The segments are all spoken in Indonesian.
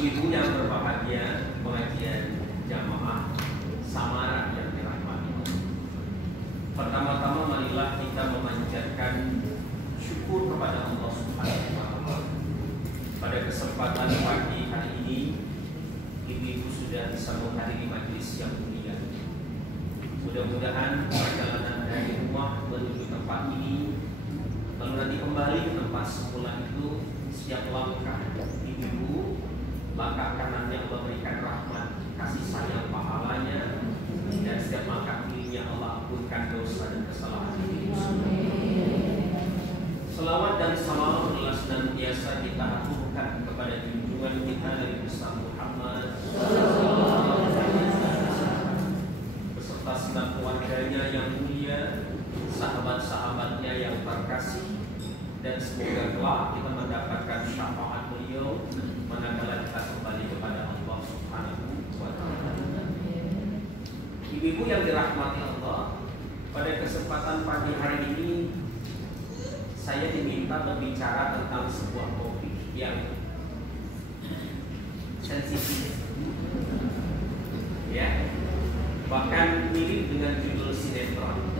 Ibu yang berbahagia, pengajian jamaah Samara yang dirahmati. Pertama-tama marilah kita memanjatkan syukur kepada Allah Subhanahu wa Ta'ala. Pada kesempatan pagi hari ini, ibu-ibu sudah bisa menghadiri majelis yang mulia. Mudah-mudahan perjalanan dari rumah menuju tempat ini, lalu nanti kembali ke tempat semula itu, setiap langkah ibu-ibu, langkah kanannya Allah berikan rahmat, kasih sayang pahalanya, dan setiap langkah kirinya Allah ampunkan dosa dan kesalahan ibu. Selawat dan salam adalah senantiasa kita aturkan kepada junjungan kita Nabi besar Muhammad beserta segenap keluarganya yang mulia, sahabat-sahabatnya yang terkasih, dan semoga kelak kita mendapatkan syafaat beliau manakala kita kembali kepada Allah Subhanahu wa Ta'ala. Ibu-ibu yang dirahmati Allah, pada kesempatan pagi hari ini saya diminta berbicara tentang sebuah topik yang sensitif, ya, bahkan mirip dengan judul sinetron.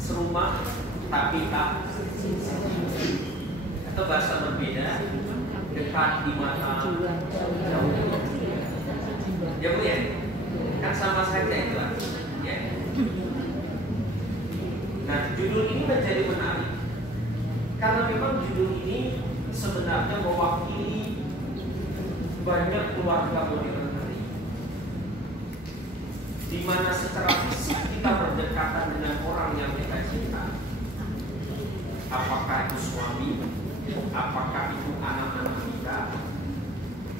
Serumah tapi tak, atau bahasa berbeda, dekat di mata, jauh. Ya Bu ya, kan sama saja itu, ya. Nah, judul ini menjadi menarik karena memang judul ini sebenarnya mewakili banyak keluarga modern hari ini, di mana secara fisik kita berdekatan dengan orang yang kita cinta. Apakah itu suami, apakah itu anak-anak kita,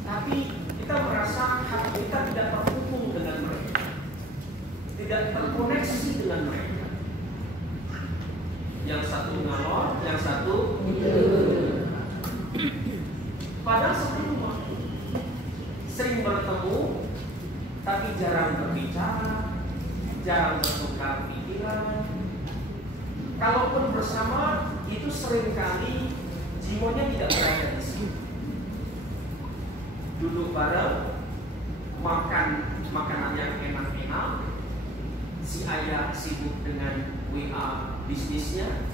tapi kita merasa hati kita tidak terhubung dengan mereka, tidak terkoneksi dengan mereka. Yang satu ngalor, yang satu padahal sebelum sering bertemu, tapi jarang berbicara, jarang bertukar pikiran. Kalaupun bersama, itu seringkali jiwanya tidak berada di sini. Duduk bareng, makan makanan yang enak-enak, si ayah sibuk dengan WA bisnisnya,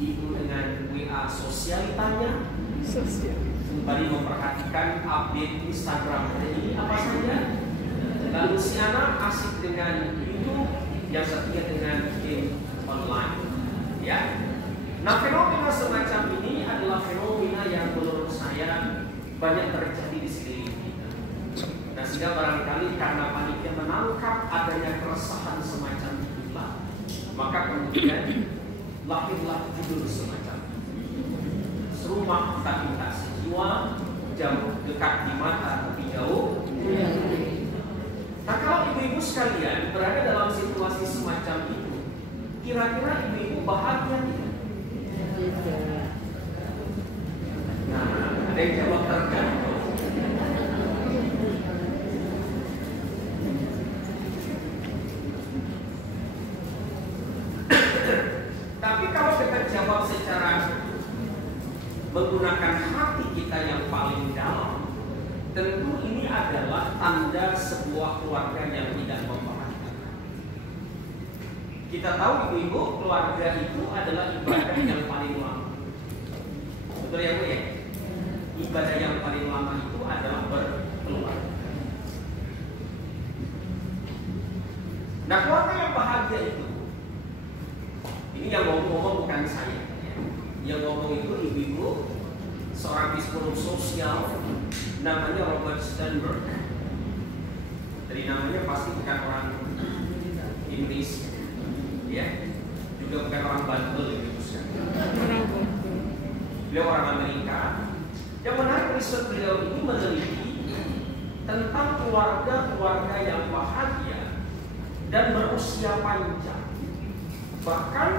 ibu dengan WA sosialitanya, kembali memperhatikan update Instagram ini apa saja, lalu si anak asik dengan YouTube, yang satunya dengan game online, ya. Nah, fenomena semacam ini adalah fenomena yang menurut saya banyak terjadi di sekeliling kita. Nah, sehingga barangkali karena panitia menangkap adanya keresahan semacam itulah, maka kemudian lahirlah judul semacam itu. Serumah tapi tak sejiwa, jauh dekat di mata tapi jauh. Nah, kalau ibu-ibu sekalian berada dalam situasi semacam itu, kira-kira ibu-ibu bahagia tidak? Nah, ada yang jawab tergantung. Tapi kalau kita jawab secara menggunakan hati kita yang paling dalam, tentu ini adalah tanda sebuah keluarga yang tidak membahagiakan. Kita tahu ibu-ibu, keluarga itu adalah ibadah yang paling lama. Betul ya Bu ya? Ibadah yang paling lama itu adalah berkeluarga. Nah, keluarga yang bahagia itu, ini yang ngomong bukan saya, ya. Yang ngomong itu ibu-ibu, seorang psikolog sosial namanya Robert Sternberg. Dari namanya pasti bukan orang Inggris, ya, juga bukan orang Bantul, ibu-ibu sekalian. Beliau orang Amerika. Yang menarik, riset beliau ini meneliti tentang keluarga-keluarga yang bahagia dan berusia panjang. Bahkan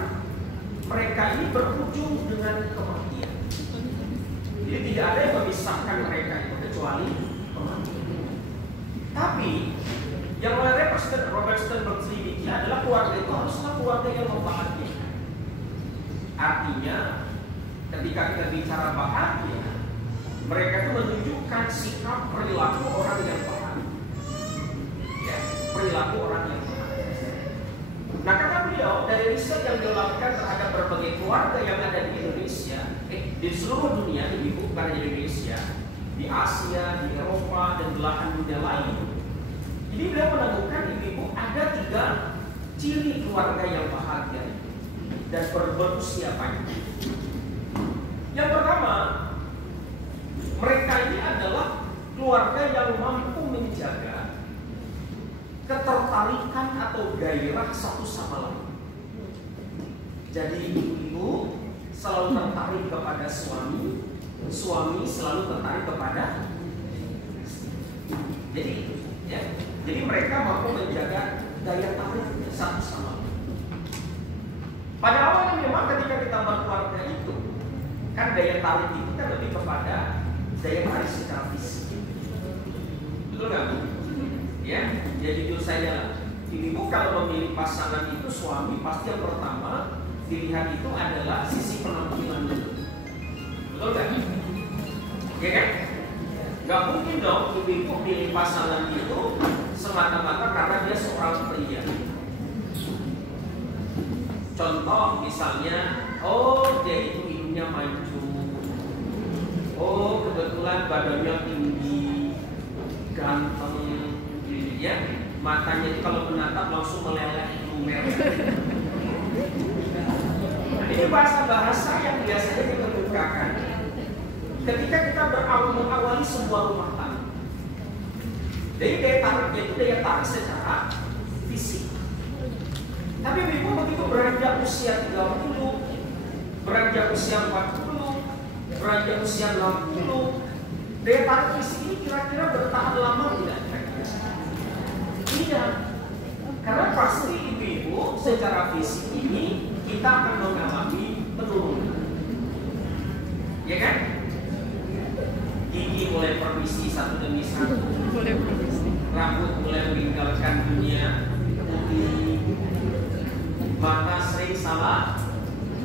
mereka ini berujung dengan kematian. Jadi tidak ada yang memisahkan mereka itu kecuali kematian. Tapi yang oleh Robert Sternberg selidiki adalah keluarga itu haruslah keluarga yang membahagiakan. Artinya ketika kita bicara bahagia, mereka itu menunjukkan sikap perilaku orang yang bahagia. Ya, perilaku orang yang bahagia. Nah, kata beliau, dari riset yang dilakukan terhadap berbagai keluarga yang ada di Indonesia, di seluruh dunia, bukan hanya di Indonesia, di Asia, di Eropa, dan belahan dunia lain. Jadi beliau menemukan ibu-ibu ada 3 ciri keluarga yang bahagia dan berusia panjang. Yang pertama, mereka ini adalah keluarga yang mampu menjaga ketertarikan atau gairah satu sama lain. Jadi ibu selalu tertarik kepada suami, suami selalu tertarik kepada istri. Jadi itu, ya. Jadi mereka mampu menjaga daya tarik satu sama lain. Pada awalnya memang ketika kita berkeluarga itu, kan daya tarik itu kan lebih kepada daya tarik secara fisik. Betul nggak Bu? Ya, jadi jujur saya, ibu kalau memilih pasangan itu suami pasti yang pertama dilihat itu adalah sisi penampilan dulu. Betul nggak? Ya kan? Nggak mungkin dong ibu pilih pasangan itu semata-mata karena dia seorang pria. Contoh misalnya, oh dia itu hidungnya mancung, oh kebetulan badannya tinggi, ganteng, gitu ya. Matanya itu kalau menatap langsung meleleh lumer. Nah, ini bahasa-bahasa yang biasanya dikemukakan ketika kita mengawali sebuah rumah tangga. Jadi daya tariknya itu daya tarik secara fisik. Tapi ibu begitu beranjak usia 30, beranjak usia 40, beranjak usia 60, daya tarik fisik ini kira-kira bertahan lama tidak? Tidak. Karena pasti ibu secara fisik ini kita akan mengalami penurunan. Ya kan? Gigi mulai permisi satu demi satu. Rambut mulai meninggalkan dunia putih. Mata sering salah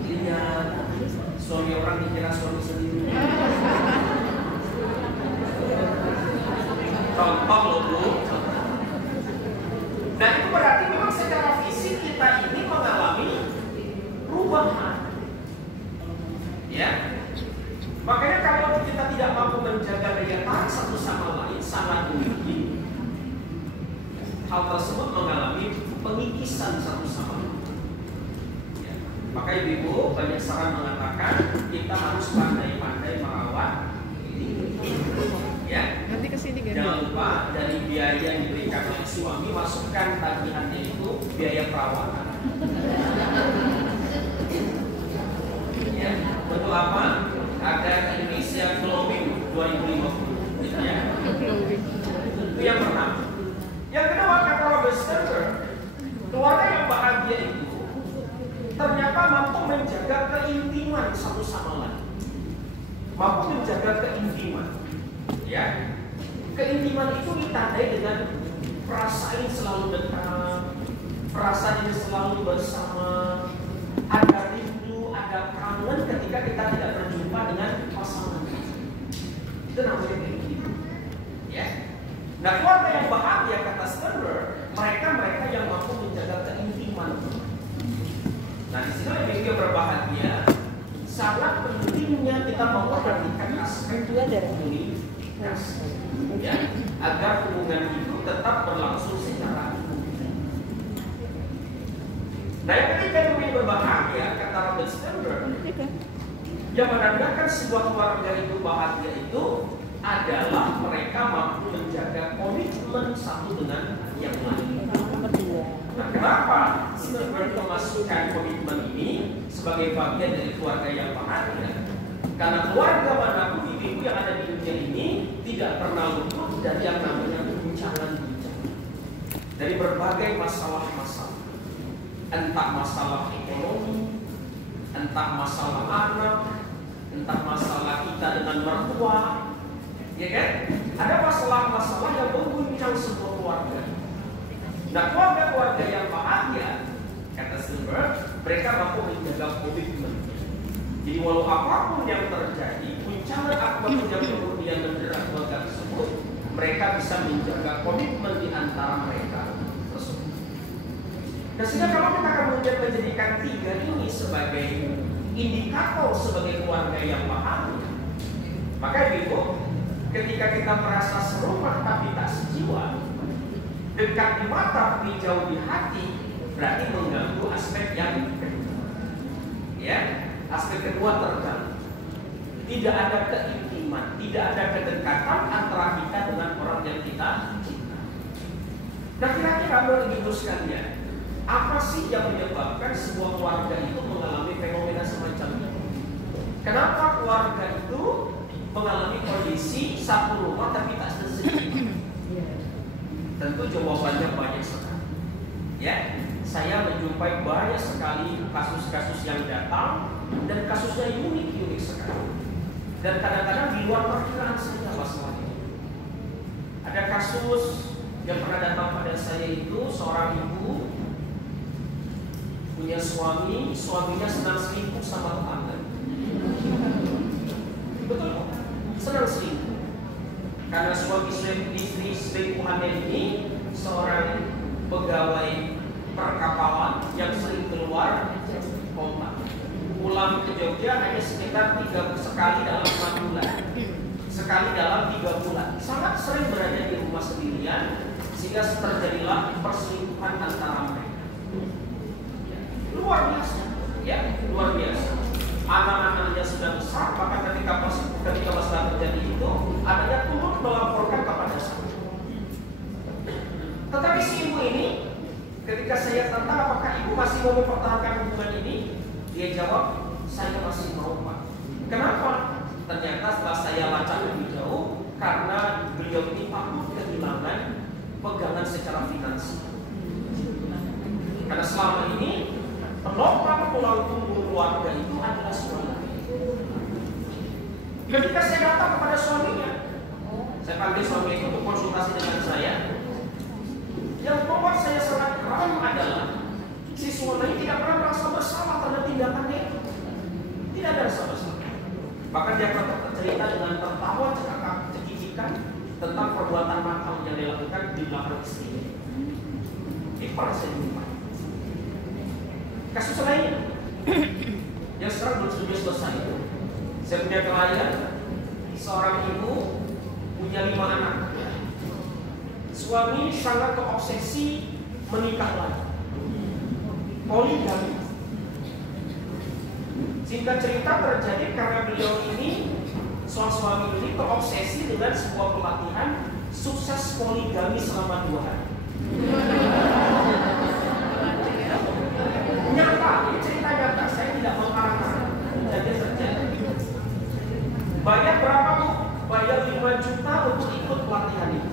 lihat. Suami orang dikira suami sendiri. Contoh loh Bu. Nah itu berarti memang secara fisik kita ini mengalami perubahan. Ya. Makanya kalau kita tidak mampu menjaga daya tarik satu sama lain sangat mungkin hal tersebut mengalami pengikisan satu sama lain. Ya. Maka ibu banyak saran mengatakan kita harus pandai-pandai merawat diri. Ya. Nanti kesini kan? Jangan lupa dari biaya yang diberikan oleh suami masukkan tagihannya itu biaya perawatan. Ya, betul apa? Ada Indonesia Glowing 2050 gitu ya. Itu yang pertama. Yang kedua kata Robert Sternberg, keluarga yang bahagia itu ternyata mampu menjaga keintiman satu sama lain. Mampu menjaga keintiman. Ya. Keintiman itu ditandai dengan perasaan yang selalu dekat, perasaan yang selalu bersama, ada rindu, ada kangen ketika kita tidak berjumpa dengan pasangan. Itu namanya keintiman. Ya. Nah, keluarga yang bahagia kata Sternberg, mereka yang mampu menjaga keintiman. Nah, di sini lebih dia berbahagia. Sangat pentingnya kita memperhatikan aspek komunikasi, ya, agar hubungan itu tetap berlangsung secara hidup. Nah, yang ketiga yang lebih berbahagia kata Robert Sternberg, yang menandakan sebuah keluarga itu bahagia itu adalah mereka mampu menjaga komitmen satu dengan yang lain. Nah, kenapa Sternberg memasukkan komitmen ini sebagai bagian dari keluarga yang bahagia? Karena keluarga manapun ibu yang ada di dunia ini tidak pernah luput dari yang namanya guncangan-guncangan, dari berbagai masalah-masalah, entah masalah ekonomi, entah masalah anak, entah masalah kita dengan mertua, ya kan? Ada masalah-masalah yang mengguncang sebuah keluarga. Nah, keluarga-keluarga yang bahagia, kata Sternberg, mereka mampu menjaga komitmen. Jadi walau apapun yang terjadi, guncangan apapun yang kemudian mendera keluarga tersebut, mereka bisa menjaga komitmen di antara mereka tersebut. Dan sehingga kalau kita kemudian menjadikan tiga ini sebagai indikator sebagai keluarga yang paham, maka ibu, ketika kita merasa serumah tapi tak sejiwa, dekat di mata tapi jauh di hati, berarti mengganggu aspek yang kedua. Ya, aspek kedua terganggu. Tidak ada keintiman, tidak ada kedekatan antara kita dengan orang yang kita cinta. Nah, kira-kira ibu sekalian, apa sih yang menyebabkan sebuah keluarga itu mengalami fenomena semacam ini? Kenapa keluarga itu mengalami kondisi satu rumah tapi tak sejiwa? Tentu jawabannya banyak sekali. Ya, saya menjumpai banyak sekali kasus-kasus yang datang dan kasusnya unik-unik sekali. Dan kadang-kadang di luar perkiraan saya masalah ini. Ada kasus yang pernah datang pada saya itu seorang ibu punya suami, suaminya senang selingkuh sama tetangga. Betul, senang selingkuh. Karena suami istri selingkuhannya ini seorang pegawai perkapalan yang sering keluar kota. Pulang ke Jogja hanya sekitar 3 sekali dalam 6 bulan. Sekali dalam 3 bulan. Sangat sering berada di rumah sendirian sehingga terjadilah perselingkuhan antara mereka. Luar biasa, ya, luar biasa. Anak-anaknya sudah besar, maka ketika masalah terjadi itu, anaknya turut melaporkan kepada saya. Tetapi si ibu ini, ketika saya tanya apakah ibu masih mau mempertahankan hubungan ini, dia jawab, saya masih mau, Pak. Kenapa? Ternyata setelah saya lacak lebih jauh, karena beliau ini takut kehilangan pegangan secara finansial. Karena selama ini penopang tulang punggung keluarga itu adalah suami. Ketika saya datang kepada suaminya, saya panggil suami itu untuk konsultasi dengan saya. Yang membuat saya sangat heran adalah si suami tidak pernah merasa bersalah terhadap tindakannya itu. Tidak ada rasa bersalah. Bahkan dia pernah cerita dengan tertawa cekikikan tentang perbuatan nakal yang dilakukan di belakang istrinya. Ini pernah saya jumpai. Kasus lain yang sekarang belum selesai itu, saya punya klien, seorang ibu punya 5 anak. Suami sangat terobsesi menikah lagi, poligami. Singkat cerita terjadi karena beliau ini, suami ini terobsesi dengan sebuah pelatihan sukses poligami selama 2 hari. Nyata, ini cerita nyata, saya tidak mengarang-arang. Jadi terjadi. Bayar berapa, Bu? Bayar 5 juta untuk ikut pelatihan ini.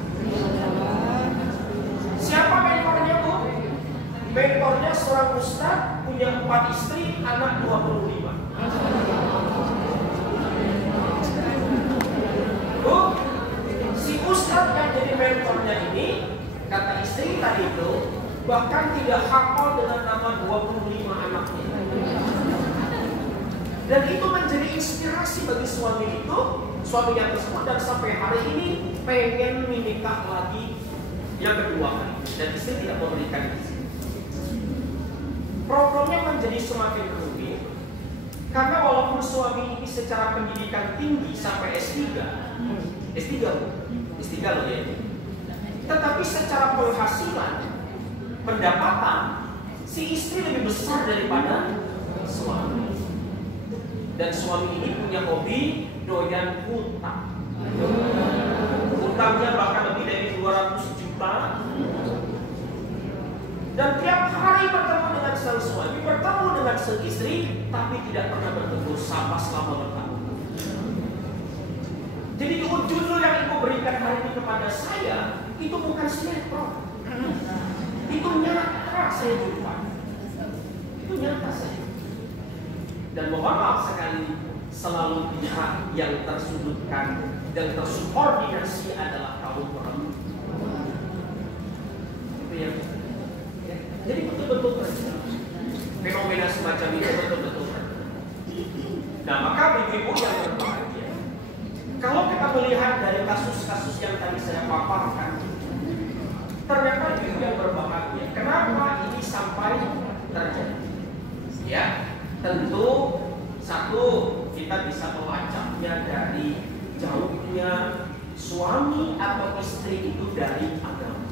Siapa mentornya, Bu? Mentornya seorang ustaz, punya 4 istri, anak 25. Bu, si ustaz yang jadi mentornya ini, kata istri tadi itu, bahkan tidak hafal dengan nama 25 anaknya. Dan itu menjadi inspirasi bagi suami itu, suami yang tersebut, dan sampai hari ini pengen menikah lagi yang kedua kali. Dan istri tidak memberikan izin. Problemnya menjadi semakin rumit karena walaupun suami ini secara pendidikan tinggi sampai S3 loh ya, tetapi secara penghasilan, pendapatan, si istri lebih besar daripada suami. Dan suami ini punya hobi doyan hutang. Hutangnya bahkan lebih dari 200 juta. Dan tiap hari bertemu dengan sang suami, bertemu dengan sang istri, tapi tidak pernah bertemu sama selama bertahun. Jadi judul yang ibu berikan hari ini kepada saya, itu bukan sinetron. Itu nyata saya jumpa. Itu nyata saya. Dan mohon maaf sekali, selalu pihak yang tersudutkan dan tersubordinasi adalah kaum perempuan. Itu yang. Jadi betul-betul terjadi. Fenomena semacam itu betul-betul terjadi. Nah, maka ibu-ibu yang berbahagia, kalau kita melihat dari kasus-kasus yang tadi saya paparkan, ternyata ibu yang berbahagia. Kenapa ini sampai terjadi? Ya, tentu satu, kita bisa melacaknya dari jauhnya suami atau istri itu dari agama.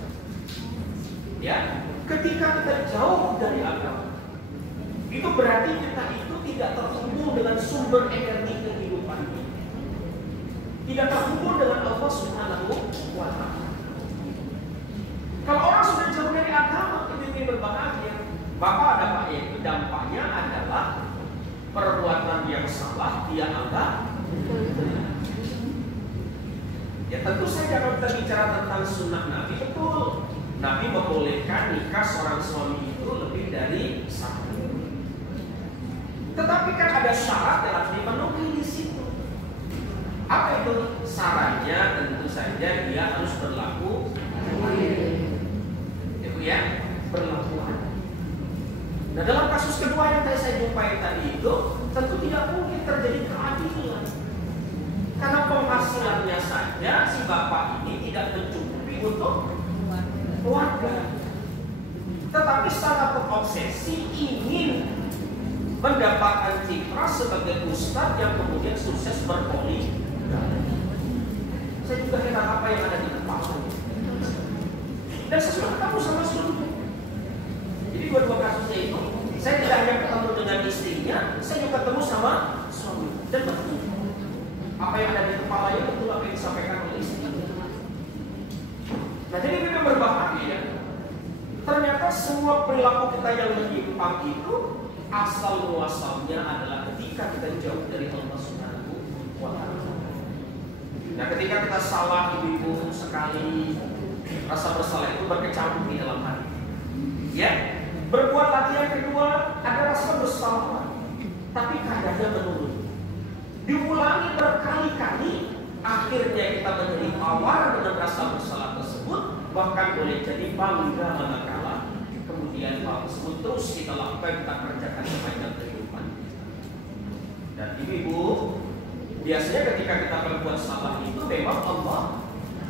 Ya, ketika kita jauh dari agama, itu berarti kita itu tidak terhubung dengan sumber energi kehidupan ini, tidak terhubung dengan Allah Subhanahu wa Ta'ala. Kalau orang sudah jauh dari agama, itu berbahagia, maka dampaknya adalah perbuatan yang salah dia anggap. Ya tentu saja kalau kita bicara tentang sunnah Nabi, betul, Nabi membolehkan nikah seorang suami itu lebih dari satu. Tetapi kan ada syarat yang harus dipenuhi di situ. Apa itu syaratnya? Tentu saja dia harus berlaku itu ya, berlaku adil. Nah, dalam kasus kedua yang tadi saya jumpai tadi itu, tentu tidak mungkin terjadi keadilan. Karena penghasilannya saja si bapak ini tidak mencukupi untuk keluarga. Tetapi secara terobsesi ingin mendapatkan citra sebagai ustadz yang kemudian sukses berpoligami. Saya juga heran apa yang ada di kepala. Dan saya sudah ketemu sama seluruhnya. Jadi dua kasusnya itu, saya tidak hanya ketemu dengan istrinya, saya juga ketemu sama suami. Dan betul, apa yang ada di kepalanya betul apa yang disampaikan oleh istri. Nah, jadi kita berbahagia. Ternyata semua perilaku kita yang menyimpang itu asal muasalnya adalah ketika kita jauh dari Allah Subhanahu wa Ta'ala. Nah, ketika kita salah ibu sekali, rasa bersalah itu berkecamuk di dalam hati. Ya, berbuat lagi yang kedua ada rasa bersalah, tapi kadarnya menurun. Diulangi berkali-kali, akhirnya kita menjadi awar dengan rasa bersalah tersebut, bahkan boleh jadi bangga manakala kemudian hal tersebut terus kita lakukan, kita kerjakan sepanjang kehidupan. Dan ibu-ibu, biasanya ketika kita berbuat salah itu memang Allah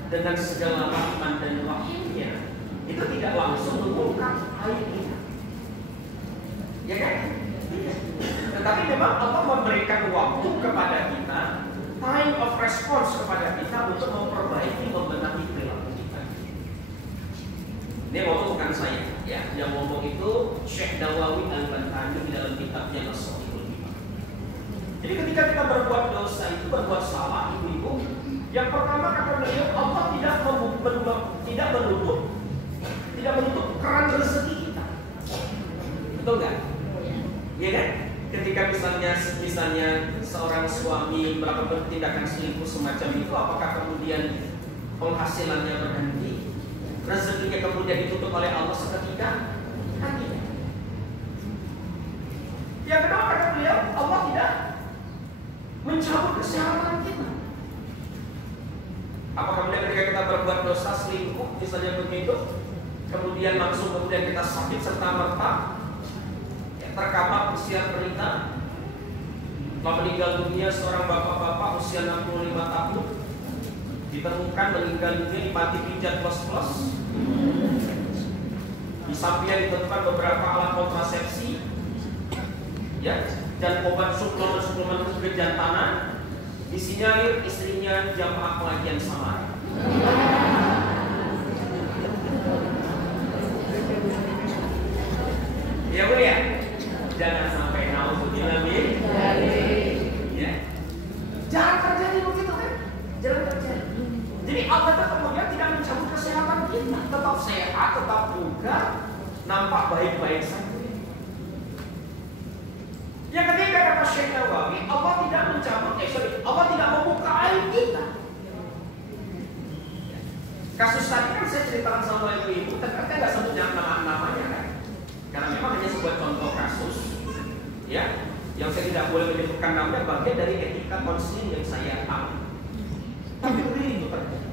dengan segala rahmat dan rahimnya itu tidak langsung mengungkap aib kita, ya kan? Tetapi memang Allah memberikan waktu kepada kita, time of response kepada kita untuk memperbaiki, membenahi perilaku kita. Ini ngomong bukan saya, ya. Yang ngomong itu Syekh Nawawi Al-Bantani di dalam kitabnya As-Shahihul Iman. Jadi ketika kita berbuat dosa itu, berbuat salah, ibu-ibu, yang pertama kata beliau, Allah tidak menutup keran rezeki kita. Betul nggak? Iya kan? Ketika misalnya seorang suami melakukan tindakan selingkuh semacam itu, apakah kemudian penghasilannya berhenti? Rezekinya kemudian ditutup oleh Allah seketika? Kan tidak. Yang kedua kata beliau, Allah tidak mencabut kesehatan kita. Apakah kemudian ketika kita berbuat dosa selingkuh misalnya begitu, kemudian kita sakit serta merta, terkapar usia berita, telah meninggal dunia seorang bapak-bapak usia 65 tahun, ditemukan meninggal dunia mati pijat plus. Di sampingnya ditemukan beberapa alat kontrasepsi, ya, dan obat suplemen kejantanan. Disinyalir istrinya jamaah pengajian sama. Ya Bu ya, jangan sampai naudzubillah min. Ya, jangan terjadi begitu kan? Jangan terjadi. Jadi Allah itu kemudian tidak mencabut kesehatan kita, tetap sehat, tetap bugar, nampak baik-baik saja. Yang ketiga kata Syekh Nawawi, Allah tidak membuka aib kita. Kasus tadi kan saya ceritakan sama ibu-ibu, ternyata nggak sebut namanya kan? Karena memang hanya sebuah contoh kasus, ya, yang saya tidak boleh menyebutkan namanya, bagian dari etika konseling yang saya tahu. Tapi begini itu terjadi.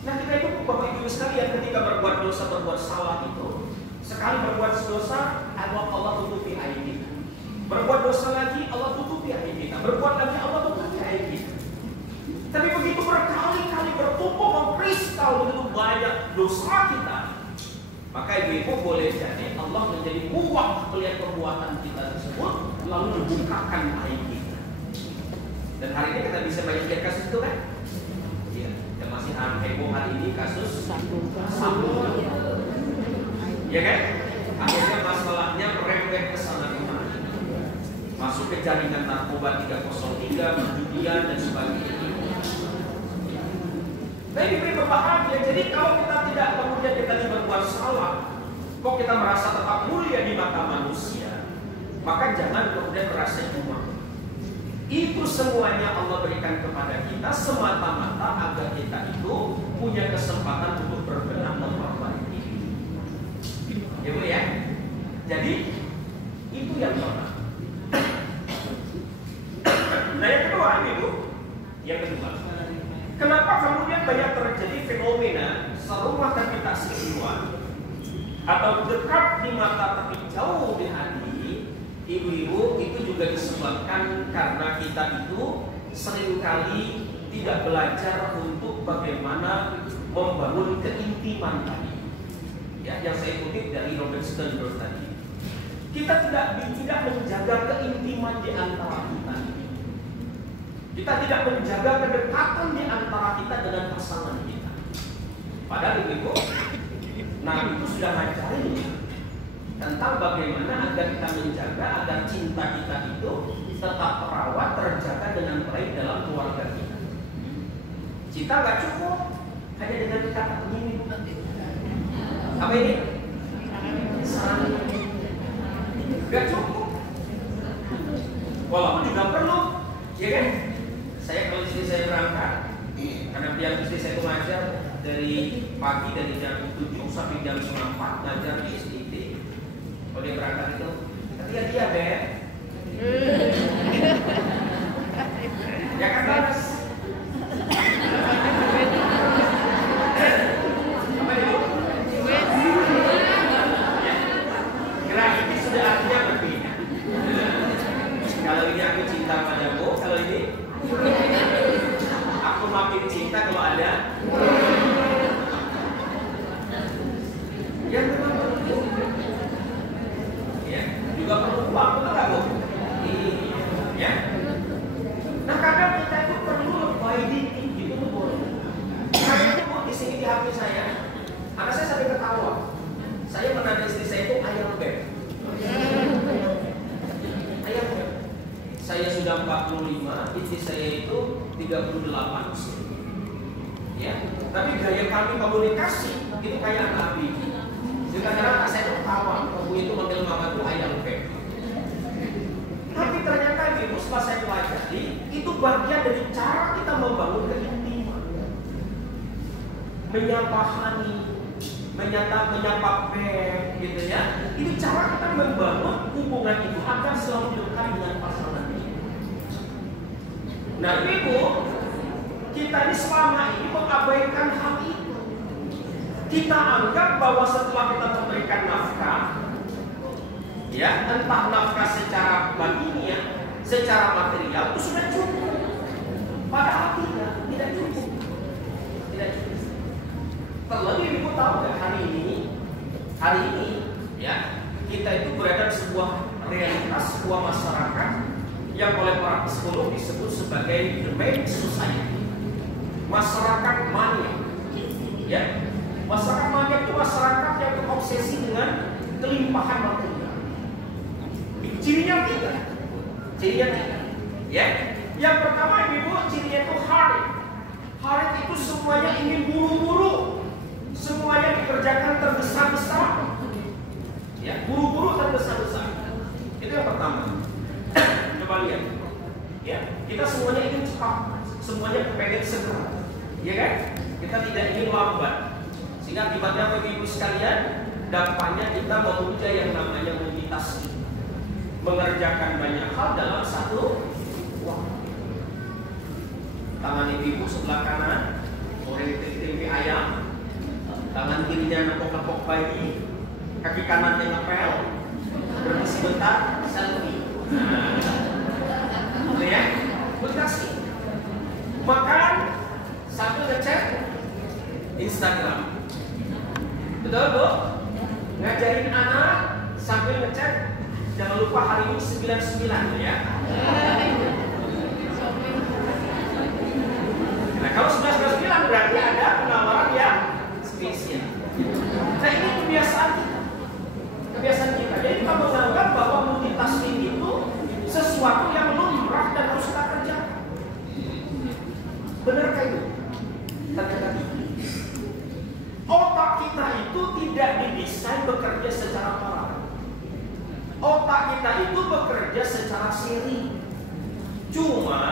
Nah, kita itu Bapak Ibu sekalian, ketika berbuat dosa, berbuat salah itu, sekali berbuat dosa, Allah tutupi aib kita. Berbuat dosa lagi, Allah tutupi aib kita. Berbuat lagi, Allah tutupi aib kita. Tapi begitu berkali-kali bertumpuk mengkristal begitu banyak dosa kita, maka ibu-ibu boleh jadi Allah menjadi muak melihat perbuatan kita tersebut, lalu membukakan aib kita. Dan hari ini kita bisa banyak lihat kasus itu kan? Iya, yang masih heboh hari ini kasus sambung. Ya kan? Akhirnya masalahnya merembet ke sana kemari. Masuk ke jaringan narkoba 303, perjudian dan sebagainya. Nah ini berbahagia. Jadi kalau kita tidak kemudian kita berbuat salah, kok kita merasa tetap mulia di mata manusia, maka jangan kemudian merasa cuma. Itu semuanya Allah berikan kepada kita semata-mata agar kita itu punya kesempatan untuk berbenah memperbaiki. Ya Bu ya. Jadi itu yang pertama. Nah yang kedua ini Bu, yang kedua, kenapa kemudian banyak terjadi fenomena serumah tapi tak sejiwa, atau dekat di mata tapi jauh di hati? Ibu-ibu, itu juga disebabkan karena kita itu seringkali tidak belajar untuk bagaimana membangun keintiman tadi. Ya, yang saya kutip dari Robert Sternberg tadi. Kita tidak menjaga keintiman di antara kita. Kita tidak menjaga kedekatan di antara kita dengan pasangan kita. Padahal ibu, Nabi itu sudah ngajarin tentang bagaimana agar kita menjaga agar cinta kita itu tetap terawat, terjaga dengan baik dalam keluarga kita. Cinta nggak cukup hanya dengan kata ini. Apa ini? Saling. Nggak cukup. Walaupun juga perlu, ya kan? Saya kalau istri saya berangkat, karena pihak istri saya itu ngajar dari pagi dari jam 7 sampai jam 4 ngajar di SDT. Kalau dia berangkat itu, ketika dia Beb, ya kan balas. Apa itu? Kira ini sudah artinya berbeda. Kalau ini aku cinta padamu, kalau ini aku makin cinta kalau ada. Yang memang perlu, ya, juga perlu uang, betul nggak Bu? Ya. Nah kadang kita itu perlu lebay dikit gitu tuh boleh. Karena itu di sini di HP saya, anak saya sampai ketawa. Saya menanda istri saya itu ayam Beb. Ayam Beb. Saya sudah 45, istri saya itu 38 usia. Ya, tapi gaya kami komunikasi itu kayak Nabi. Kadang-kadang saya tuh ketawa, ibu itu manggil mama tuh ayam Beb. Tapi ternyata itu setelah saya pelajari, itu bagian dari cara kita membangun keintiman. Menyapa Hani, menyapa Beb, gitu ya. Itu cara kita membangun hubungan itu agar selalu dekat dengan pasangan kita. Nah ibu, kita ini selama ini mengabaikan hal itu. Kita anggap bahwa setelah kita memberikan nafkah, ya, entah nafkah secara baginya, secara material itu sudah cukup. Padahal tidak cukup. Tidak cukup. Terlebih ibu tahu nggak hari ini, ya, kita itu berada di sebuah realitas, sebuah masyarakat yang oleh para psikolog disebut sebagai the man society, masyarakat mania, ya. Masyarakat mania itu masyarakat yang terobsesi dengan kelimpahan material. Cirinya tiga. Ya. Yang pertama ibu, cirinya itu harid. Harid itu semuanya ingin buru-buru. Semuanya dikerjakan tergesa-gesa. Ya, buru-buru tergesa-gesa. Itu yang pertama. Coba lihat. Ya, kita semuanya ingin cepat. Semuanya kepengen segera. Ya kan? Kita tidak ingin lambat. Sehingga akibatnya bagi ibu sekalian, dampaknya kita memuja yang namanya multitasking, mengerjakan banyak hal dalam satu waktu. Tangan ibu sebelah kanan, goreng tempe ayam, tangan kirinya nepok-nepok bayi, kaki kanannya ngepel, berhenti sebentar, selfie. Nah, ya, kasih. Makan sambil ngecek Instagram. Betul, Bu? Ngajarin anak sambil ngecek. Jangan lupa hari ini 99 ya. Nah, kalau 99 berarti ada penawaran yang spesial. Nah, ini kebiasaan kita. Jadi kita menganggap bahwa multitasking itu sesuatu yang lumrah dan harus kita kerjakan. Benarkah itu? Ternyata otak kita itu tidak didesain bekerja secara paralel. Otak kita itu bekerja secara seri. Cuma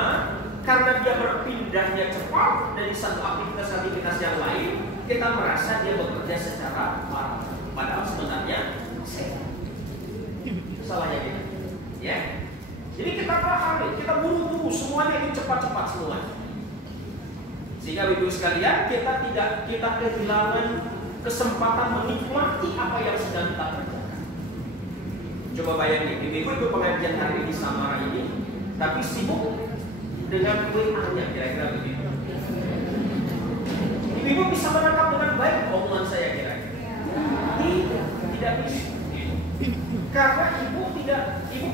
karena dia berpindahnya cepat dari satu aktivitas yang lain, kita merasa dia bekerja secara paralel. Padahal sebenarnya seri. Salahnya kita, ya. Jadi kita pahami, kita buru-buru semuanya ini cepat-cepat semua. Sehingga ibu sekalian kita kehilangan kesempatan menikmati apa yang sedang kita kerjakan. Coba bayangin, ibu ikut pengajian hari ini Samara ini, tapi sibuk dengan WA-nya, kira-kira begitu. Ibu bisa menangkap dengan baik omongan saya kira-kira? Tidak bisa. Karena ibu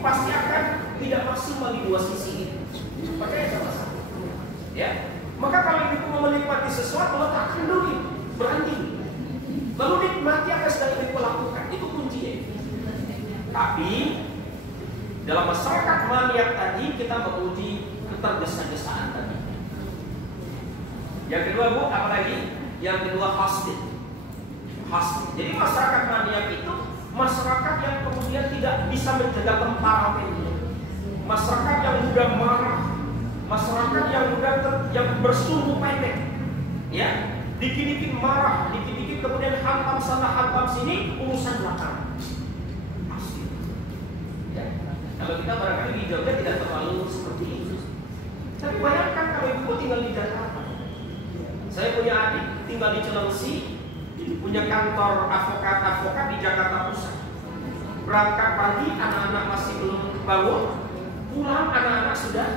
pasti akan tidak maksimal di dua sisi ini. Makanya sama-sama. Ya. Maka kalau ibu mau menikmati sesuatu, letakkan dulu, berhenti. Lalu nikmati apa yang sedang ibu lakukan. Itu kuncinya. Tapi dalam masyarakat maniak tadi kita menguji ketergesa-gesaan tadi. Yang kedua, Bu, apa lagi? Yang kedua, hasad. Jadi masyarakat maniak itu masyarakat yang kemudian tidak bisa menjaga temperamennya. Masyarakat yang mudah marah, masyarakat yang bersumbu pendek, ya, dikit-dikit marah, dikit-dikit kemudian hantam sana hantam sini, urusan belakang. Pasti. Ya. Kalau kita barangkali di Jogja tidak terlalu seperti itu. Tapi bayangkan kalau ibu tinggal di Jakarta. Saya punya adik tinggal di Cilengsi, punya kantor advokat di Jakarta Pusat. Berangkat pagi, anak-anak masih belum bangun, pulang anak-anak sudah.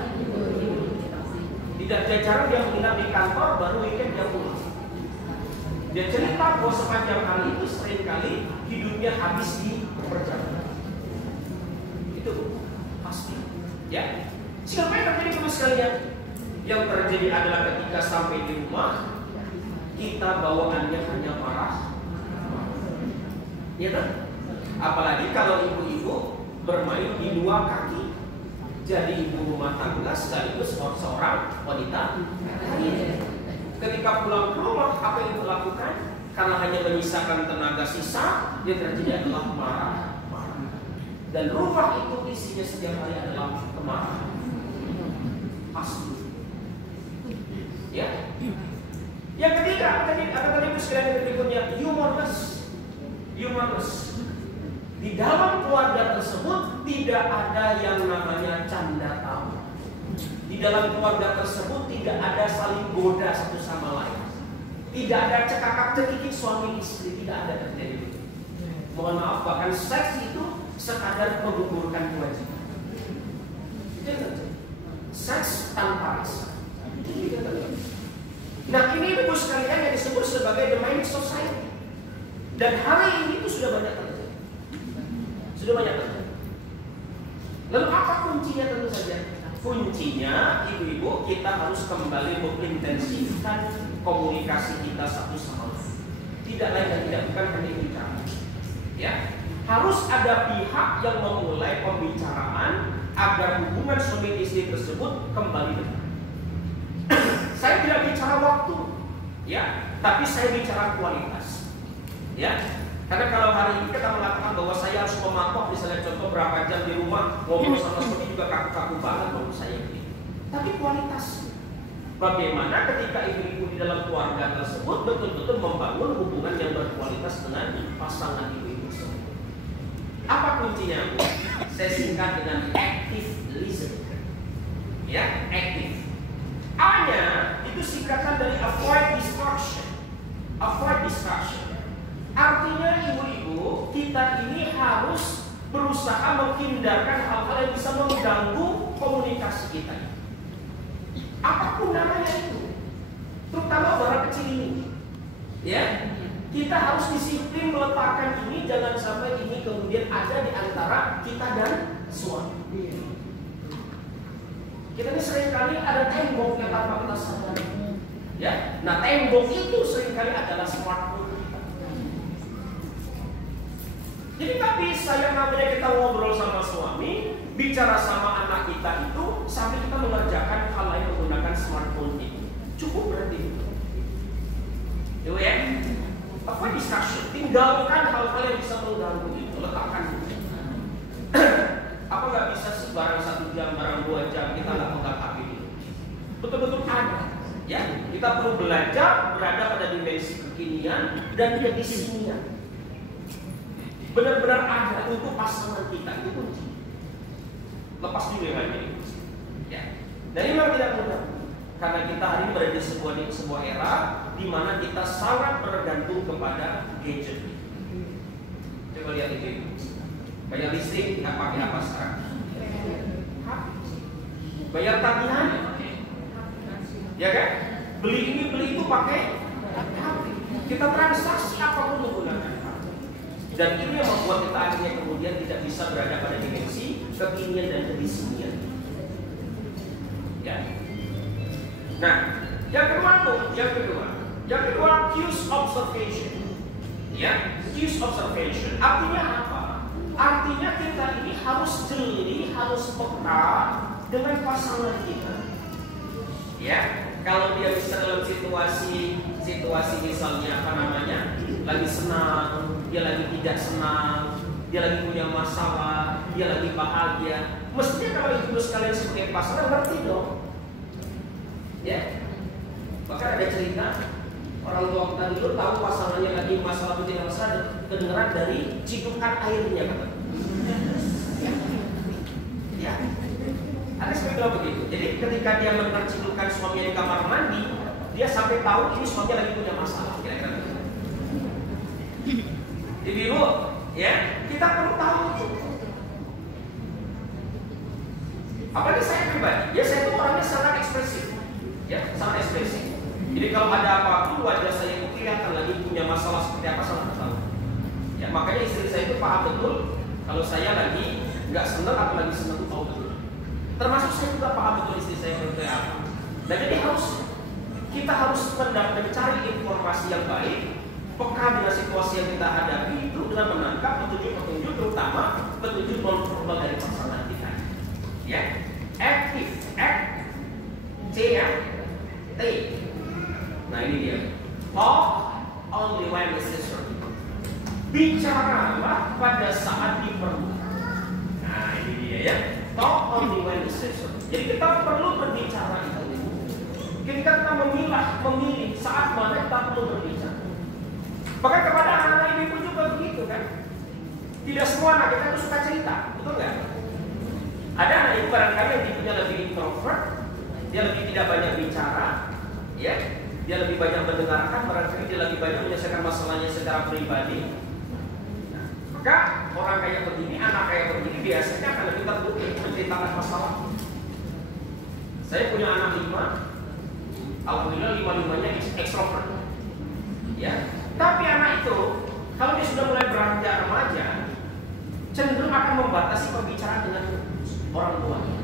Tidak jarang dia menginap di kantor, baru weekend dia pulang. Dia cerita bahwa sepanjang hari itu seringkali hidupnya habis di perjalanan. Itu pasti, ya. Siapa yang terjadi sama sekalian? Yang terjadi adalah ketika sampai di rumah, kita bawaannya hanya marah. Ya kan? Apalagi kalau ibu-ibu bermain di dua kaki. Jadi ibu rumah tangga sekaligus seorang wanita. Ketika pulang ke rumah, apa yang ibu lakukan? Karena hanya menyisakan tenaga sisa, dia terjadi adalah marah. Dan rumah itu isinya setiap hari adalah kemarahan. Pasti. Ya. Yang ketiga, tadi ibu sekalian yang berikutnya, humorless. Di dalam keluarga tersebut tidak ada yang namanya canda tawa. Di dalam keluarga tersebut tidak ada saling goda satu sama lain. Tidak ada cekakak-cekikik suami istri, tidak ada terjadi. Mohon maaf, bahkan seks itu sekadar menggugurkan kewajiban. Seks tanpa rasa. Nah, ini ibu sekalian yang disebut sebagai the mind society. Dan hari ini itu sudah banyak terjadi. Lalu apa kuncinya? Tentu saja kuncinya, ibu-ibu, kita harus kembali mengintensifkan komunikasi kita satu sama lain. Tidak lain dan tidak bukan hanya bicara. Ya, harus ada pihak yang memulai pembicaraan agar hubungan suami istri tersebut kembali dekat. Saya tidak bicara waktu, ya, tapi saya bicara kualitas, ya. Karena kalau hari ini kita mengatakan bahwa saya harus mematok, misalnya contoh berapa jam di rumah ngobrol sama suami juga kaku-kaku banget menurut saya ini. Tapi kualitas, bagaimana ketika ibu-ibu di dalam keluarga tersebut betul-betul membangun hubungan yang berkualitas dengan pasangan ibu-ibu tersebut. Apa kuncinya, Bu? Saya singkat dengan active listening. Ya, active. A-nya itu singkatan dari avoid distraction. Avoid distraction. Artinya ibu-ibu, kita ini harus berusaha menghindarkan hal-hal yang bisa mengganggu komunikasi kita. Apapun namanya itu, terutama barang kecil ini, ya, kita harus disiplin meletakkan ini, jangan sampai ini kemudian ada di antara kita dan suami. Kita ini seringkali ada tembok yang tanpa kita sadari, ya. Nah, tembok itu seringkali adalah smartphone kita. Jadi nggak bisa yang namanya kita ngobrol sama suami, bicara sama anak kita itu sampai kita mengerjakan hal lain menggunakan smartphone itu. Cukup berarti itu. Ya, apa discussion? Tinggalkan hal-hal yang bisa mengganggu itu, letakkan. Apa nggak bisa barang 1 jam, barang 2 jam kita nggak pegang HP itu? Betul-betul ada. Ya, kita perlu belajar berada pada dimensi kekinian dan kedisinian. Benar-benar ada untuk pasangan kita, itu kunci. Lepas dulu yang lainnya. Ya. Dan ini memang tidak mudah, karena kita hari ini berada di sebuah era di mana kita sangat bergantung kepada gadget. Coba lihat itu. Bayar listrik nggak pakai apa sekarang? Bayar tagihan, ya kan? Beli ini beli itu pakai HP. Kita transaksi apapun menggunakan HP. Dan ini yang membuat kita akhirnya kemudian tidak bisa berada pada dimensi kekinian dan kedisinian. Ya. Nah, yang kedua cues observation. Ya, cues observation. Artinya apa? Artinya kita ini harus jeli, harus peka dengan pasangan kita. Ya, kalau dia bisa dalam situasi misalnya apa namanya, lagi senang, dia lagi tidak senang, dia lagi punya masalah, dia lagi bahagia. Mestinya kalau ibu sekalian sebagai pasangan ngerti dong. Ya, bahkan ada cerita orang tua kita dulu tahu pasangannya lagi masalah tidak masalah, kedengeran dari cidukan airnya, kata. Ya, ada seperti begitu. Jadi ketika dia mendengar cidukan suaminya di kamar mandi, dia sampai tahu ini suaminya lagi punya masalah. Kira-kira begitu. Jadi ibu, ya, kita perlu tahu itu. Apalagi saya pribadi, ya saya itu orangnya sangat ekspresif, ya, sangat ekspresif. Jadi kalau ada apapun wajah saya itu kelihatan lagi punya masalah seperti apa, sangat tahu. Ya, makanya istri saya itu paham betul kalau saya lagi nggak senang atau lagi senang, tahu betul. Termasuk saya juga paham betul istri saya seperti apa. Nah, jadi kita harus mencari informasi yang baik, peka dengan situasi yang kita hadapi itu dengan menangkap petunjuk-petunjuk, terutama petunjuk non-verbal dari pasangan kita. Ya, aktif, C ya, T. Nah ini dia. Talk only when necessary. Bicaralah pada saat diperlukan. Nah ini dia ya. Talk only when necessary. Jadi kita perlu berbicara itu. Ketika kita memilih saat mana kita perlu berbicara. Bahkan kepada anak-anak ibu juga begitu kan. Tidak semua anak kita itu suka cerita, betul nggak? Ada anak ibu barangkali yang tipenya lebih introvert, dia lebih tidak banyak bicara, ya. Dia lebih banyak mendengarkan, barangkali dia lebih banyak menyelesaikan masalahnya secara pribadi. Nah, maka orang kayak begini, anak kayak begini biasanya akan lebih terbuka menceritakan masalah. Saya punya anak 5, alhamdulillah 5-5-nya ekstrovert. Ya, tapi anak itu kalau dia sudah mulai beranjak remaja, cenderung akan membatasi pembicaraan dengan orang tuanya.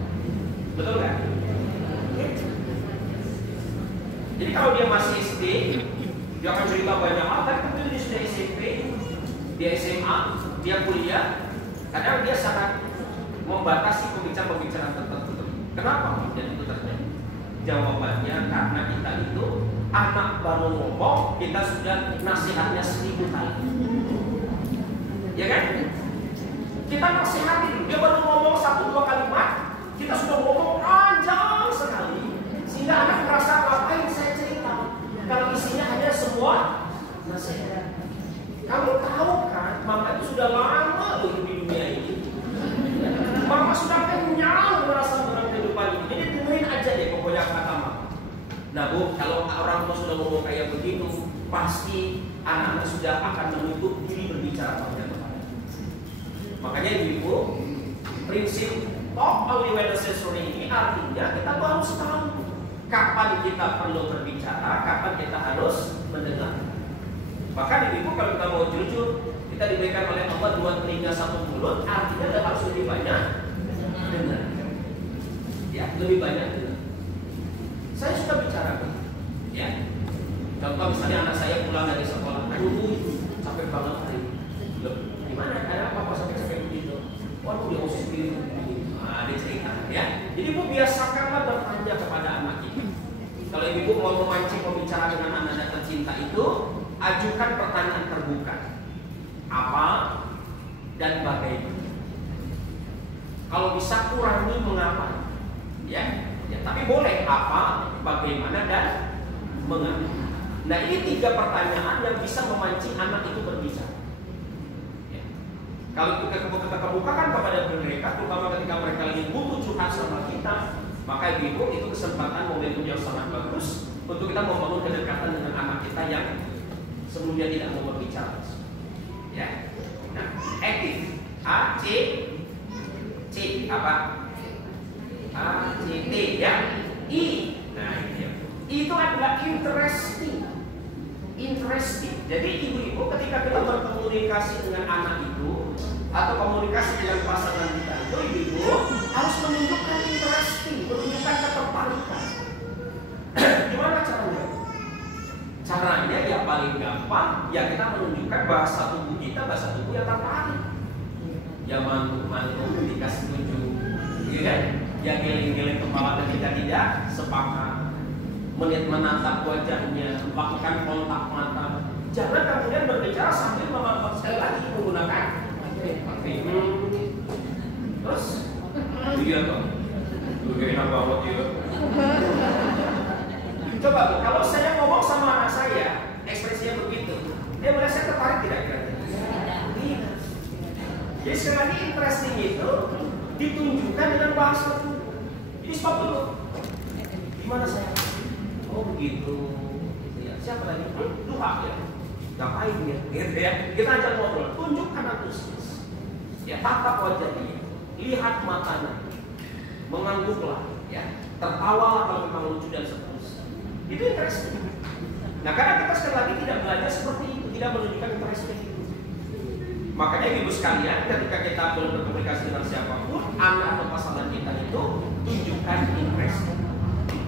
Betul nggak? Jadi kalau dia masih SD, dia akan cerita banyak hal. Tapi kemudian dia sudah SMP, dia SMA, dia kuliah, kadang dia sangat membatasi pembicaraan tertentu. Kenapa kemudian itu terjadi? Jawabannya karena kita itu anak baru ngomong, kita sudah nasihatnya 1000 kali. Ya kan? Kita nasihatin, dia baru ngomong 1-2 kalimat, kita sudah ngomong panjang sekali, sehingga anak merasa ngapain saya cerita kalau isinya hanya semua nasihat. Kamu tahu kan, mama itu sudah lama loh di dunia ini. Mama sudah kenyang merasa dalam kehidupan ini. Jadi dengerin aja deh pokoknya kata mama. Nah bu, kalau orang tua sudah ngomong kayak begitu, pasti anak-anak sudah akan menutup diri berbicara pada kepada. Makanya ibu, prinsip talk only when necessary ini artinya kita tuh harus tahu kapan kita perlu berbicara, kapan kita harus mendengar. Bahkan ibu kalau kita mau jujur, kita diberikan oleh Allah 2 telinga 1 mulut, artinya kita harus lebih banyak dengar. Ya, lebih banyak dengar. Saya suka bicara, ya. Contoh misalnya anak saya pulang dari sekolah, aduh capek banget hari ini. Loh, gimana? Ada apa sampai capek begitu? Waduh, dia osis begini. Nah, dia cerita, ya. Jadi ibu biasakanlah bertanya kepada anak kita. Kalau ibu mau memancing pembicaraan dengan anak yang tercinta itu, ajukan pertanyaan terbuka. Apa dan bagaimana? Kalau bisa kurangi mengapa, ya. Tapi boleh apa, bagaimana dan mengapa. Nah, ini 3 pertanyaan yang bisa memancing anak itu berbicara. Ya. Kalau kita kebukakan kepada mereka, terutama ketika mereka lagi butuh curhat sama kita, maka ibu itu kesempatan momentum yang sangat bagus untuk kita membangun kedekatan dengan anak kita yang sebelumnya tidak mau berbicara. Ya. Nah, aktif. A C C apa? A C T ya. I. Nah, ini dia. Itu adalah interesting. Jadi ibu-ibu ketika kita berkomunikasi dengan anak itu atau komunikasi dengan pasangan kita itu, ibu harus menunjukkan interesting, menunjukkan ketertarikan. Gimana caranya? Caranya ya paling gampang, ya kita menunjukkan bahasa tubuh kita, bahasa tubuh yang tertarik. Ya mantuk-mantuk dikasih tunjuk, ya kan? Ya geleng-geleng kepala ketika tidak sepakat. Menatap wajahnya, melakukan kontak mata. Jangan kemudian berbicara sambil sekali lagi menggunakan terus dia tuh enak banget ya. Coba Bu, kalau saya ngomong sama anak saya, ekspresinya begitu, dia merasa tertarik tidak kira-kira? Tidak. Jadi sekali lagi interesting itu ditunjukkan dengan bahasa tubuh. Jadi stop dulu. Gimana saya? Oh begitu. Ya, siapa lagi? Duha ya. Ngapain dia? Gitu ya. Kita ajak ngobrol. Tunjukkan antusias. Ya, tatap wajah dia. Lihat matanya. Mengangguklah. Ya. Tertawalah kalau memang lucu dan seterusnya. Itu interesting. Nah, karena kita sekali lagi tidak belajar seperti itu, tidak menunjukkan interesting itu. Makanya ibu sekalian, ketika kita berkomunikasi dengan siapapun, anak atau pasangan kita itu tunjukkan interesting.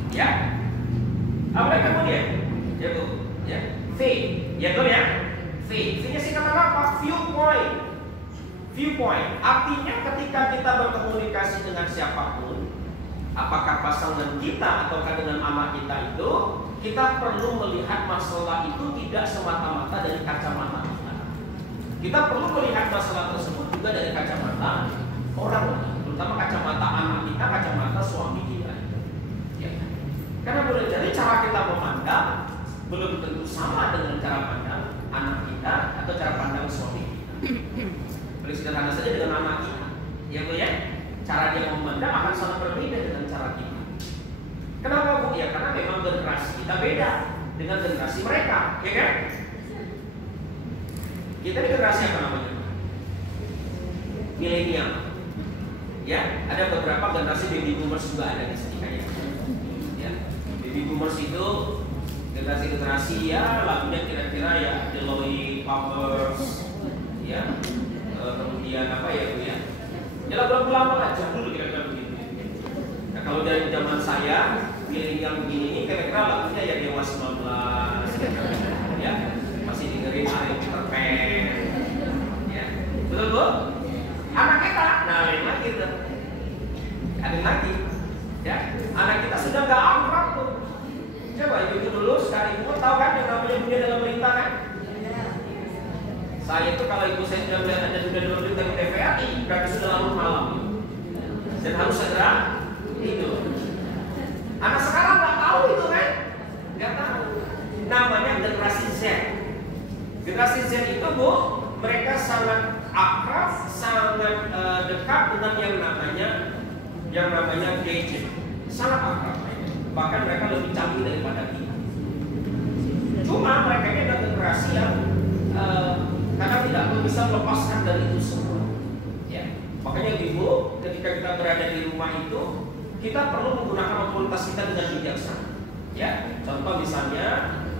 Ya. Apa yang kemudian? Ya Bu, ya. V, ya tuh ya. V, V-nya singkatan apa? Viewpoint. Viewpoint, artinya ketika kita berkomunikasi dengan siapapun, apakah pasangan kita ataukah dengan anak kita itu, kita perlu melihat masalah itu tidak semata-mata dari kacamata kita. Kita perlu melihat masalah tersebut juga dari kacamata orang lain, terutama kacamata anak kita, kacamata suami kita. Karena boleh jadi cara kita memandang belum tentu sama dengan cara pandang anak kita atau cara pandang suami kita. Paling sederhana saja dengan anak kita, ya Bu ya, cara dia memandang akan sangat berbeda dengan cara kita. Kenapa Bu? Ya karena memang generasi kita beda dengan generasi mereka, ya kan? Kita ini generasi apa namanya? Milenial. Ya, ada beberapa generasi baby boomers juga ada di sini kayaknya. Baby boomers itu generasi ya lagunya kira-kira ya The Lollipop Poppers, ya kemudian apa ya Bu ya, ya lagu-lagu lama lah dulu kira-kira begitu. Nah kalau dari zaman saya milenial begini ini kira-kira lagunya ya Dewa 19, ya masih dengerin Ariel Peter Pan, ya betul Bu? Anak kita, nah lain lagi tuh, ada lagi, ya anak kita sudah gak akrab tuh. Coba ibu dulu sekali ibu tahu kan yang namanya dunia dalam berita kan? Saya itu kalau ibu saya sudah melihat ada dunia dalam berita di TVRI, berarti sudah larut malam dan harus segera tidur. Anak sekarang nggak tahu itu kan? Nggak tahu. Namanya generasi Z. Generasi Z itu Bu, mereka sangat akrab, sangat dekat dengan yang namanya gadget, sangat akrab. Bahkan mereka lebih canggih daripada kita. Cuma mereka ini adalah generasi yang karena tidak bisa melepaskan dari itu semua. kita perlu menggunakan otoritas kita dengan bijaksana. Ya, contoh misalnya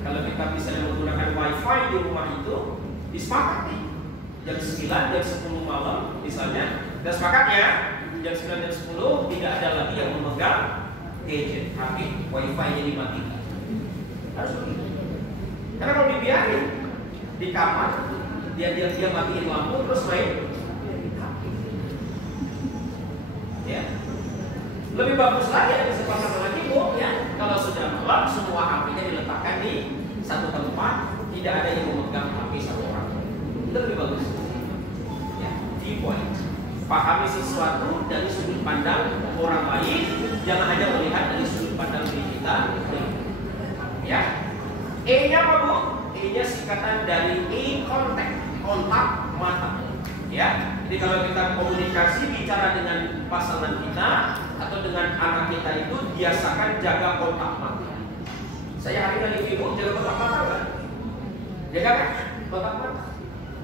kalau kita misalnya menggunakan wifi di rumah itu, disepakati jam 9, jam 10 malam misalnya, dan sepakat ya, jam 9 jam 10 tidak ada lagi yang memegang gadget, HP, wifi-nya dimatikan. Harus begitu. Karena kalau dibiarin di kamar, dia matiin lampu terus main HP. Ya. Lebih bagus lagi ada kesempatan lagi Bu, ya. Kalau sudah malam semua HP-nya diletakkan di satu tempat, tidak ada yang memegang HP satu orang. Itu lebih bagus. Ya, di poin. Pahami sesuatu dari sudut pandang orang lain, jangan hanya melihat dari sudut pandang diri kita. Ya. E-nya apa Bu? E-nya singkatan dari eye contact, kontak mata. Ya. Jadi kalau kita komunikasi bicara dengan pasangan kita atau dengan anak kita itu biasakan jaga kontak mata. Saya hari ini ibu jaga kontak mata kan? Jaga kan? Kontak mata.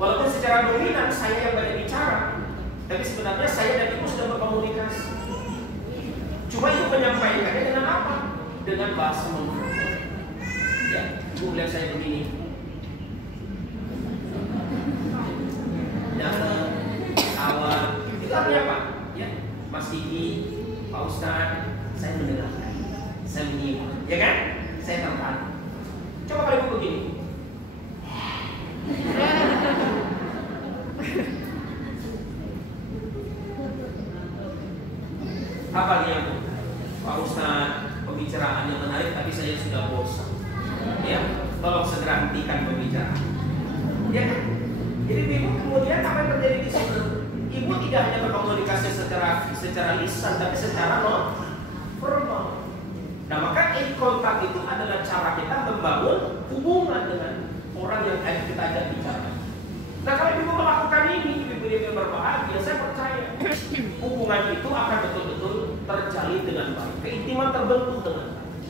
Walaupun secara dominan saya yang banyak bicara, tapi sebenarnya saya dan ibu sudah berkomunikasi. Cuma ibu menyampaikannya dengan apa? Dengan bahasa non-verbal. Ya, ibu lihat saya begini. Jangan awal. Itu artinya apa? Ya, Mas Diki, Pak Ustadz, saya mendengarkan, saya menyimak, ya kan? Saya tertarik. Coba kalau ibu begini. Apa dia Bu? Pak Ustadz, pembicaraan yang menarik, tapi saya sudah bosan. Ya, tolong segera hentikan pembicaraan. Ya kan? Jadi ibu kemudian apa yang terjadi di situ? Ibu tidak hanya berkomunikasi secara lisan, tapi secara non-verbal. Nah, maka eye contact itu adalah cara kita membangun hubungan dengan orang yang kita ajak bicara. Nah, kalau ibu melakukan ini, ibu berbahagia, saya percaya hubungan itu akan betul-betul terjalin dengan baik. Keintiman terbentuk dengan baik.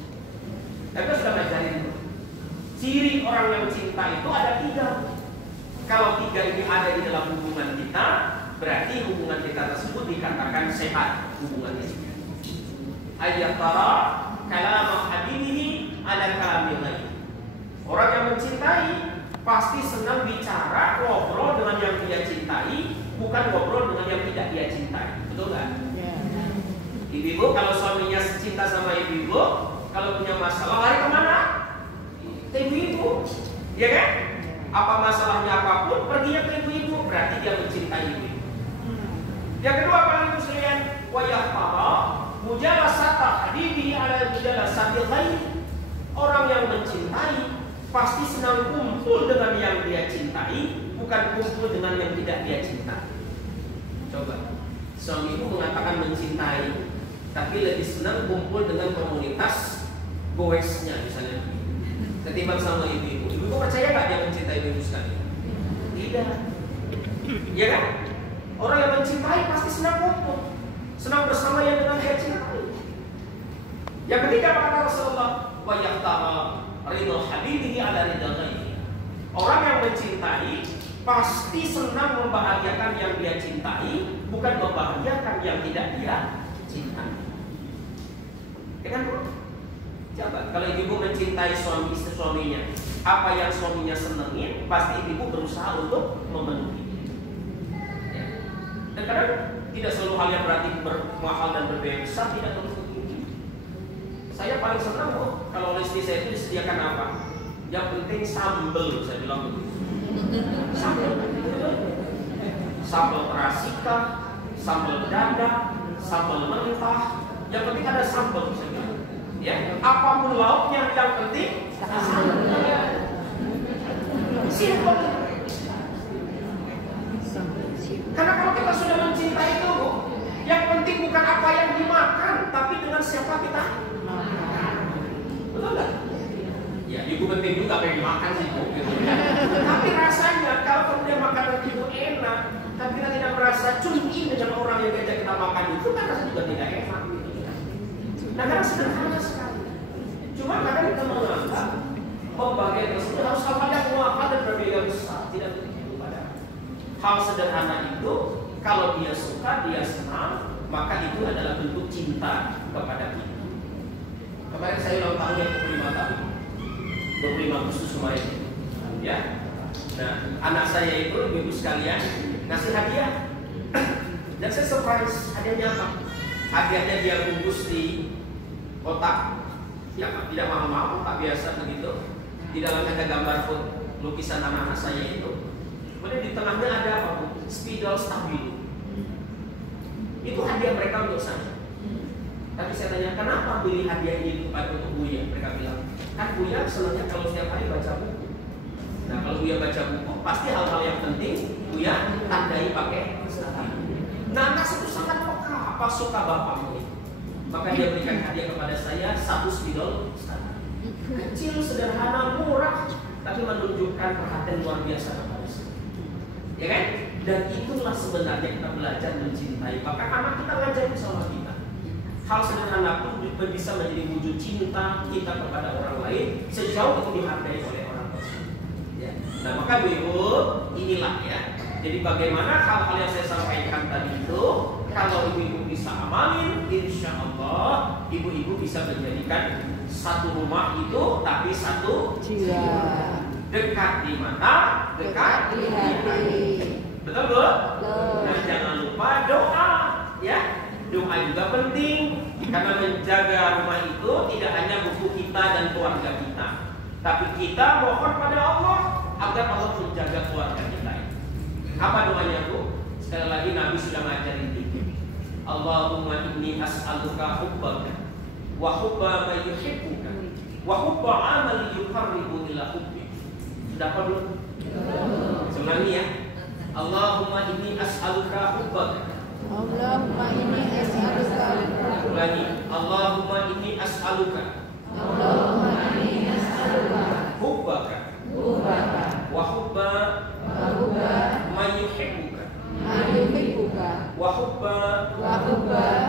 Tapi sudah ngajarin ciri orang yang cinta itu ada 3. Kalau 3 ini ada di dalam hubungan kita, berarti hubungan kita tersebut dikatakan sehat hubungannya. Ayyatara kalam habibihi ala kalamil lain. Orang yang mencintai pasti senang bicara, ngobrol dengan yang dia cintai, bukan ngobrol dengan yang tidak dia cintai. Betul nggak? Ibu kalau suaminya cinta sama ibu, kalau punya masalah lari kemana? Ibu, ya kan? Apa masalahnya apapun, perginya ke ibu-ibu, berarti dia mencintai ibu. Yang kedua, Bapak Ibu sekalian, wa yaqtara mujalasata hadibi ala mujalasatil lain. Orang yang mencintai pasti senang kumpul dengan yang dia cintai, bukan kumpul dengan yang tidak dia cintai. Coba, suami ibu mengatakan mencintai, tapi lebih senang kumpul dengan komunitas goesnya misalnya, ketimbang sama ibu-ibu. Ibu percaya nggak dia mencintai ibu sekali? Tidak. Ya kan? Orang yang mencintai pasti senang kumpul, senang bersama yang dengan dia cintai. Yang ketiga kata Rasulullah, wa yaqtara ridho habibihi ala ridho ghairihi. Orang yang mencintai pasti senang membahagiakan yang dia cintai, bukan membahagiakan yang tidak dia cintai. Ya kan? Coba, kalau ibu mencintai suaminya, apa yang suaminya senengin, pasti ibu berusaha untuk memenuhi. Ya. Dan kadang tidak selalu hal yang berarti mahal dan berbeda besar, tidak tentu begini. Saya paling senang kok kalau istri saya itu disediakan apa? Yang penting sambal, saya bilang begitu. Sambal, sambal terasika, sambal dada, sambal mentah. Yang penting ada sambal, saya bilang. Ya, apapun lauknya yang penting simpel. Karena kalau kita sudah mencintai itu, yang penting bukan apa yang dimakan, tapi dengan siapa kita makan. Betul nggak? Ya, ibu penting juga apa yang dimakan sih, Bu. Tapi rasanya kalau kemudian makanan itu enak, tapi kita tidak merasa cungking dengan orang yang diajak kita makan itu, kan rasanya juga tidak enak. Nah, karena sederhana sekali. Cuma kadang kita menganggap pembagian tersebut harus hal yang muakat dan berbeda besar. Tidak begitu pada hal sederhana itu, kalau dia suka, dia senang, maka itu adalah bentuk cinta kepada kita. Kemarin saya ulang tahun yang 25 tahun, 25 Agustus kemarin, ya. Nah, anak saya itu, ibu sekalian, ngasih hadiah. Dan saya surprise, hadiahnya apa? Hadiahnya dia bungkus di kotak, ya tidak mahal-mahal, tak biasa begitu. Di dalamnya ada gambar lukisan anak-anak saya itu. Kemudian di tengahnya ada apa? Spidol stabilo. Itu hadiah mereka untuk saya. Tapi saya tanya, kenapa beli hadiah ini untuk Buya? Mereka bilang, kan Buya senangnya kalau setiap hari baca buku. Nah, kalau Buya baca buku, pasti hal-hal yang penting Buya tandai pakai stabilo. Nah, anak itu sangat peka, apa suka bapakmu itu. Maka dia berikan hadiah kepada saya 1 spidol stabilo. Kecil, sederhana, murah, tapi menunjukkan perhatian luar biasa kepada saya. Ya kan? Dan itulah sebenarnya kita belajar mencintai. Maka anak kita ngajarin sama kita. Hal sederhana pun bisa menjadi wujud cinta kita kepada orang lain sejauh itu dihargai oleh orang tersebut. Ya. Nah, maka ibu, inilah ya. Jadi bagaimana hal-hal yang saya sampaikan tadi itu, kalau ibu-ibu bisa amalin, insya Allah ibu-ibu bisa menjadikan satu rumah itu tapi satu jiwa. Dekat di mata, dekat di hati. Betul Bu? Nah, jangan lupa doa, ya. Doa juga penting karena menjaga rumah itu tidak hanya buku kita dan keluarga kita, tapi kita mohon pada Allah agar Allah menjaga keluarga kita. Apa doanya Bu? Sekali lagi Nabi sudah ngajarin kita. Allahumma inni as'aluka hubbaka wa hubba man yuhibbuka wa hubba 'amal yuqarribu ila hubbik. Sudah apa belum? Ulangi ya. Allahumma inni as'aluka hubbaka. Allahumma inni as'aluka. Ulangi. Allahumma inni as'aluka. Allahumma inni as'aluka. Hubbaka. Hubbaka. Wa hubba man yuhibbuka. Man yuhibbuka. Wa hubba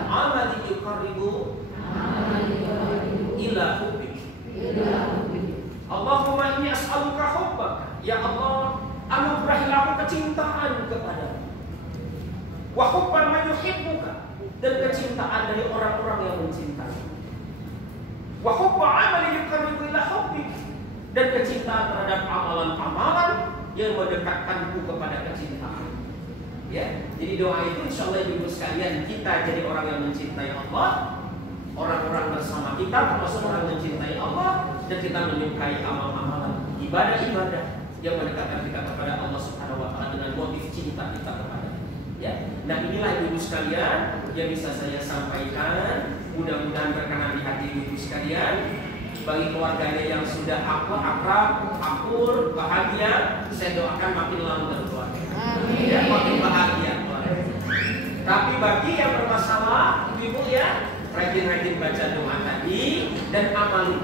'amal yuqarribu ila hubbik. Allahumma inni as'aluka hubbaka. Ya Allah, anugerahilah aku kecintaan kepadamu. Wa hubban man yuhibbuka, dan kecintaan dari orang-orang yang mencintai. Wa hubba 'amalin yuqarribu ila hubbik, dan kecintaan terhadap amalan-amalan yang mendekatkanku kepada kecintaan. Ya, jadi doa itu insyaallah ibu sekalian kita jadi orang yang mencintai Allah, orang-orang bersama kita termasuk orang yang mencintai Allah, dan kita menyukai amal-amalan ibadah-ibadah yang mendekatkan kita kepada Allah Subhanahu wa taala dengan motif cinta kita kepada. Ya. Nah, inilah ibu sekalian yang bisa saya sampaikan. Mudah-mudahan berkenan di hati ibu sekalian. Bagi keluarganya yang sudah akrab, akur, bahagia, saya doakan makin langgeng keluarga. Ya, makin bahagia keluarga. Tapi bagi yang bermasalah, ibu ya, rajin-rajin baca doa tadi dan amali.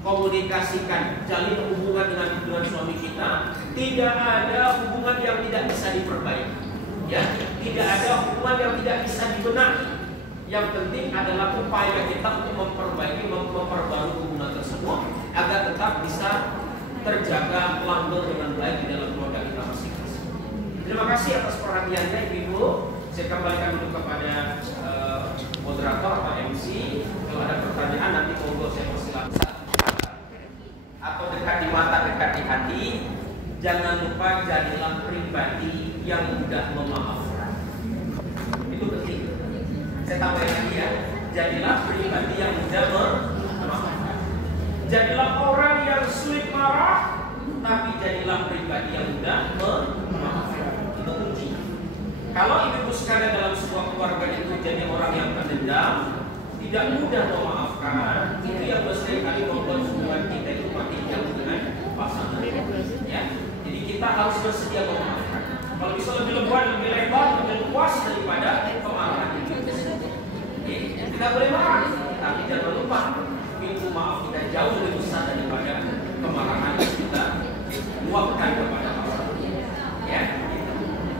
Komunikasikan, jalin hubungan dengan suami kita. Tidak ada hubungan yang tidak bisa diperbaiki, ya. Tidak ada hubungan yang tidak bisa dibenahi. Yang penting adalah upaya kita untuk memperbaiki, memperbarui hubungan tersebut agar tetap bisa terjaga langgeng dengan baik di dalam keluarga kita masing-masing. Terima kasih atas perhatiannya Ibu. Saya kembalikan dulu kepada moderator atau MC. Kalau ada pertanyaan nanti monggo saya persilakan. Atau dekat di mata, dekat di hati. Jangan lupa jadilah pribadi yang mudah memaafkan. Itu penting. Saya tambahin lagi ya. Jadilah pribadi yang mudah memaafkan. Jadilah orang yang sulit marah, tapi jadilah pribadi yang mudah memaafkan. Itu kunci. Kalau ibu sekalian dalam sebuah keluarga itu jadi orang yang pendendam, tidak mudah memaafkan, itu yang seringkali membuat hubungan kita itu makin jauh dengan pasangan. Ya, jadi kita harus bersedia memaafkan. Kalau bisa lebih lebar, lebih lebar, lebih luas daripada kemarahan itu. Kita boleh marah, tapi jangan lupa pintu maaf kita jauh lebih besar daripada kemarahan yang kita luapkan kepada pasangan. Ya.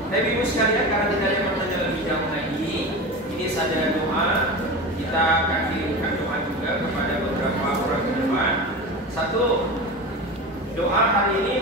Tapi ibu sekalian, karena tidak ada pertanyaan lebih jauh lagi, ini saja doa. Kita akan kirimkan doa juga kepada beberapa orang ke depan. Satu, doa hari ini